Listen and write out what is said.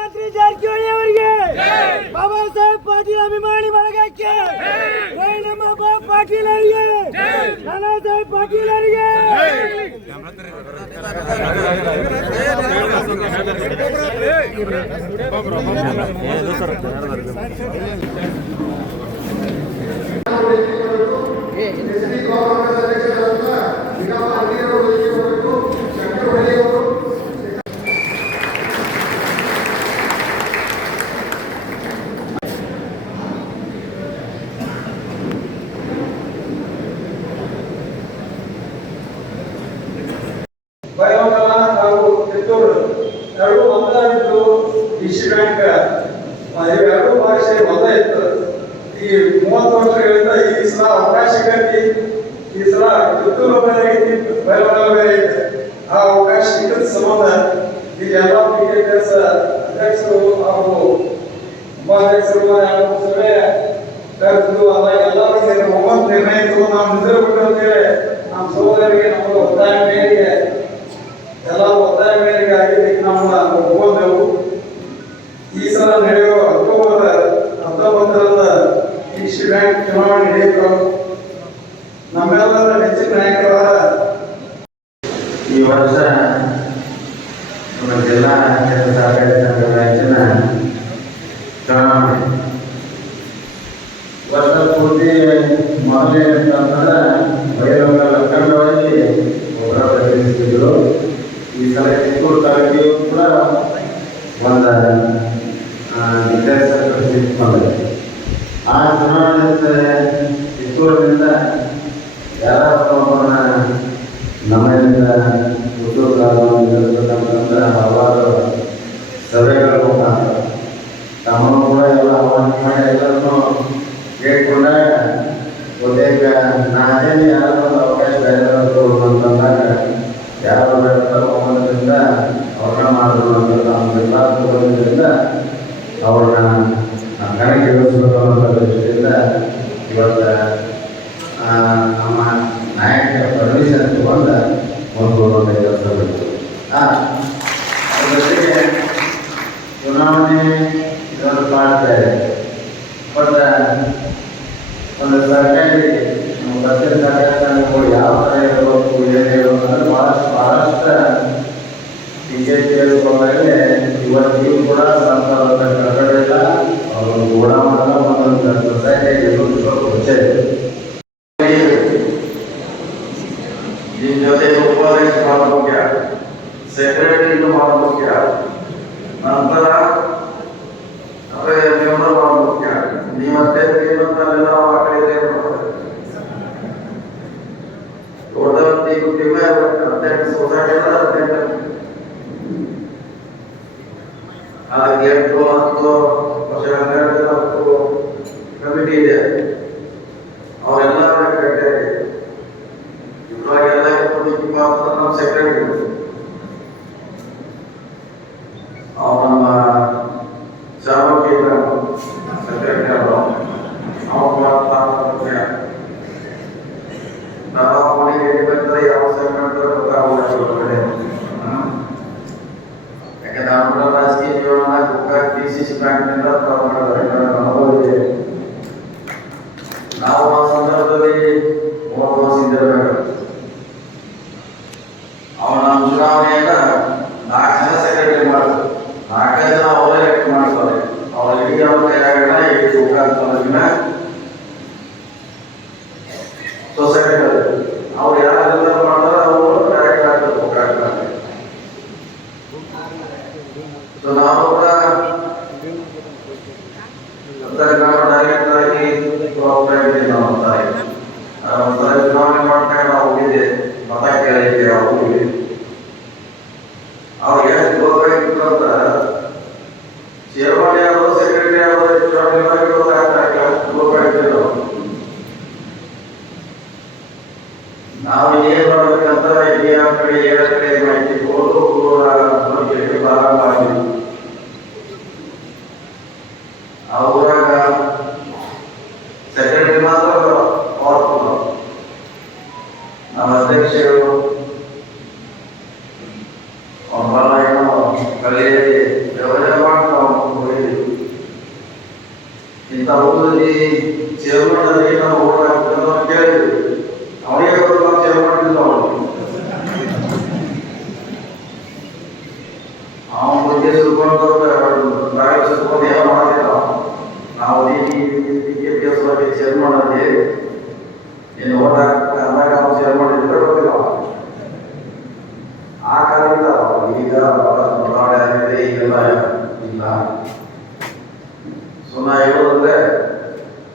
ಮಂತ್ರಿ ಜಾರಕಿಹೊಳಿ ಅವರಿಗೆ, ಬಾಬಾ ಸಾಹೇಬ್ ಪಾಟೀಲ್ ಅಭಿಮಾನಿ ಬಳಗಕ್ಕೆ, ನಮ್ಮ ಪಾಟೀಲ್ ಅವರಿಗೆ, ನಾನಾ ಸಾಹೇಬ್ ಪಾಟೀಲ್ ಅವರಿಗೆ. ಎರಡು ಮಂದಾಗಿದ್ದು ಡಿಸಿ ಬ್ಯಾಂಕ್ ಎರಡು ಭಾಷೆ ಮೊದಲ ಇತ್ತು. ಈ 30 ವರ್ಷಗಳಿಂದ ಈ ಸಲ ಅವಕಾಶ ಕಟ್ಟಿ ಈ ಸಲ ಕಿತ್ತೂರು ಬೇರೆ ಐತಿ, ಬೈಲಹೊಂಗಲ ಬೇರೆ ಐತೆ. ಆ ಅವಕಾಶ ಸಿಕ್ಕಿದ ಸಂಬಂಧ ಈ ಎಲ್ಲ PKPS ಅಧ್ಯಕ್ಷರು ಹಾಗೂ ಉಪಾಧ್ಯಕ್ಷರು ಸಭೆ ಕರೆದು ಎಲ್ಲರೂ ಸೇರಿ ಒಮ್ಮತ ನಿರ್ಣಯ ತಗೊಂಡು ನಾವು ನಿಂದಿರಬೇಕು ಅಂತೇಳಿ ನಮ್ಮ ಸಹೋದರಿಗೆ ನಮ್ಮ ಒತ್ತಾಯ ಮೇರೆಗೆ ಎಲ್ಲ ಒತ್ತಾಯ ಮೇರೆಗೆ ಆಗಿದ್ದಕ್ಕೆ ನಾವು ಒಪ್ಪಿಕೊಂಡೆವು. ಈ ಸಲ ನಡೆಯುವ ಅಕ್ಟೋಬರ್ 19ರಂದು ಡಿಸಿ ಬ್ಯಾಂಕ್ ಚುನಾವಣೆ ನಡೆಯುವ ನಮ್ಮೆಲ್ಲರ ನೆಚ್ಚಿನ ನಾಯಕರಾದ ಈ ವರ್ಷ ನಮ್ಮ ಜಿಲ್ಲಾ ಸಹಕಾರಿ ಸಂಘ ಬ್ಯಾಂಕಿನ ಚುನಾವಣೆ ವರ್ಷ ಪೂರ್ತಿ ಮೊದಲೇ ಅಂತಂದ್ರೆ ಬೈಲಹೊಂಗಲ ಅಖಂಡವಾಗಿ ಒಬ್ಬರ ಪ್ರತಿನಿಧಿಸಿದ್ರು. ಈ ಸಲ ಕಿತ್ತೂರು ತಾಲೂಕಿಗೂ ಕೂಡ ಒಂದು ನಿರ್ದೇಶಕ ಪ್ರತಿನಿಧಿಸಿಕೊಂಡಿದೆ. ಆ ಚುನಾವಣೆ ಕಿತ್ತೂರಿನಿಂದ ಯಾರೊಬ್ಬರನ್ನ ನಮ್ಮಿಂದ ಉದ್ಯೋಗಬೇಕಂತಂದ್ರೆ ಹಲವಾರು ಸಭೆಗಳ ಮುಖಾಂತರ ತಮ್ಮನ್ನು ಕೂಡ ಎಲ್ಲ ಆಹ್ವಾನ ಮಾಡಿ ಎಲ್ಲರನ್ನು ಕೇಳ್ಕೊಂಡಾಗ ಬಹುತೇಕ ನಾನೇನು ಯಾರೊಂದು ಅವಕಾಶ ಬೇರೆಯವರು ಅಂತಂದಾಗ ಯಾರು ಬೇಡ ಒಮ್ಮತದಿಂದ ಅವ್ರನ್ನ ಮಾಡಿದ್ರು ಅಂತ ನಮ್ಮೆಲ್ಲ ತಗೋದ್ರಿಂದ ಅವ್ರನ್ನ ಕಣಕ್ಕೆ ಇಳಿಸ್ಬೇಕು ಅನ್ನೋ ದೃಷ್ಟಿಯಿಂದ ಇವತ್ತು ನಮ್ಮ ನಾಯಕರ ಪರ್ಮಿಷನ್ ತಗೊಂಡು ಮುಂದುವರೆದ ಕೆಲಸ ಬಿಟ್ಟು ಅದ್ರ ಜೊತೆಗೆ ಚುನಾವಣೆ ಇದೊಂದು ಮಾಡ್ತಾ ಇದೆ. ಬಟ್ ಒಂದು ಸರ್ಕಾರಿ ಪ್ರತಿ ಸಹಕಾರಿ ಸಂಘಗಳು ಯಾವ ಥರ ಇರಬೇಕು ಏನಿರಬೇಕು ಅಂದರೆ ಭಾಳಷ್ಟು PKPS ಇವತ್ತಿಗೂ ಕೂಡ ಸಂಸ್ಥೆ ಕಟ್ಟಡಿಲ್ಲ. ಅವರು ಕೂಡ ಮಾಡಲ್ಲ, ಒಂದೊಂದು ಸೊಸೈಟಿ ಮುಂಚೆ ನಿಮ್ಮ ಜೊತೆ ಉಪಾಧ್ಯಕ್ಷ ಭಾಳ ಮುಖ್ಯ, ಸೆಕ್ರೆಟರಿನೂ ಭಾಳ ಮುಖ್ಯ, ನಂತರ ಮೆಂಬರ್ ಭಾಳ ಮುಖ್ಯ. ನೀವತ್ತೇ ಶ್ರೀಮಂತಲ್ಲೆಲ್ಲ ಆ ಕಡೆ ಟೋಟಲ್ ಟೀಮೇ 18 ಸೊಸೈಟಿ ಎಲ್ಲ 18 10 ಕಮಿಟಿ ಇದೆ. ಅವರೆಲ್ಲ ಕಟ್ಟಾರೆ. ಇದ್ರಾಗೆಲ್ಲ ನಮ್ಮ ಸೆಕ್ರೆಟರಿ ಅವ್ರು ನಮ್ಮ ಶಾಮಕಿ ಸೆಕ್ರೆಟರಿ ನಾವು ಯಾವ ಸೆಕ್ರೆಟರಿ ಗೊತ್ತಾಗಲ್ಲ. ಯಾಕಂದ್ರೆ ನಾವು ರಾಜಕೀಯ ಜೀವನ PCC ಬ್ಯಾಂಕ್ನಿಂದ ಅನುಭವಿದೆ. ನಾವು ಆ ಸಂದರ್ಭದಲ್ಲಿ ಸಿದ್ಧಬೇಕು. ಅವನ ಚುನಾವಣೆಯನ್ನ 4 ಜನ ಸೆಕ್ರೆಟರಿ ಮಾಡ್ತಾರೆ, 4 ಜನ ಅವರೇ ಎಲೆಕ್ಟ್ ಮಾಡ್ತಾರೆ. ಅವ್ರ ಇಡೀ ಅವ್ರ ಕೈಯಾಗಲ್ಲ ಈ ಮುಖಾಂತರ ಸೊಸೈಟಿಗಳು ಅವ್ರು ಯಾರೆಲ್ಲ ಮಾಡ್ತಾರ ಅವರು ಡೈರೆಕ್ಟ್ ಆಗ್ತಾರೆ ಮುಖಾಂತರ. ಸೊ ನಾವು ಕೂಡ ಡೈರೆಕ್ಟ್ ಆಗಿ ನಾವು ಚುನಾವಣೆ ಮಾಡ್ಕೊಂಡು ನಾವು ಹೋಗಿದ್ದೆ, ಮತ ಕೇಳಿದ್ದೆ. ಹೋಗಿ ಅವ್ರು ಎಷ್ಟು ಗೊತ್ತಾಗಿತ್ತು ಅಂತ ಚೇರ್ಮನ್ ಯಾರು ಸೆಕ್ರೆಟರಿ ಯಾರು ಚುನಾವಣೆ ಗೊತ್ತಾಗ್ತಿಲ್ಲ. ನಾವು ಏನ್ ಮಾಡ್ಬೇಕಂತ ಇಲ್ಲಿ ಆ ಕಡೆ ಕಡೆ ಮಾಹಿತಿ ಕೊಡೋದು ಪ್ರಾರಂಭ ಆಗಿದೆ. ಅವರಾಗ ಸೆಕ್ರೆಟರಿ ಮಾತ್ರ ಪವರ್ಫುಲ್. ನಮ್ಮ ಅಧ್ಯಕ್ಷರು ಬಹಳ ಕಲಿಯಲ್ಲಿ ವ್ಯವಹಾರ ಮಾಡ್ತಾರೆ. ಇಂಥ ಊರಲ್ಲಿ ಚೇರ್ಮನ್ ನಾವು ಓಟ್ ಹಾಕ್ಬೇಕು ಅಂತ ಕೇಳಿದ್ವಿ. ಅವನಿಗೆ ಗೊತ್ತು ನಾವು ಚೇರ್ಮನ್ ಇಲ್ಲ ಅವನ ಬಗ್ಗೆ ಸುಲ್ಕೊಂಡು ಪ್ರಾಯ ಸುಲ್ಕೊಂಡು ಏನೋ ಮಾಡ್ತಿಲ್ಲ. ನಾವು ಚೇರ್ಮನ್ ಅಲ್ಲಿ ಏನು ಓಟ್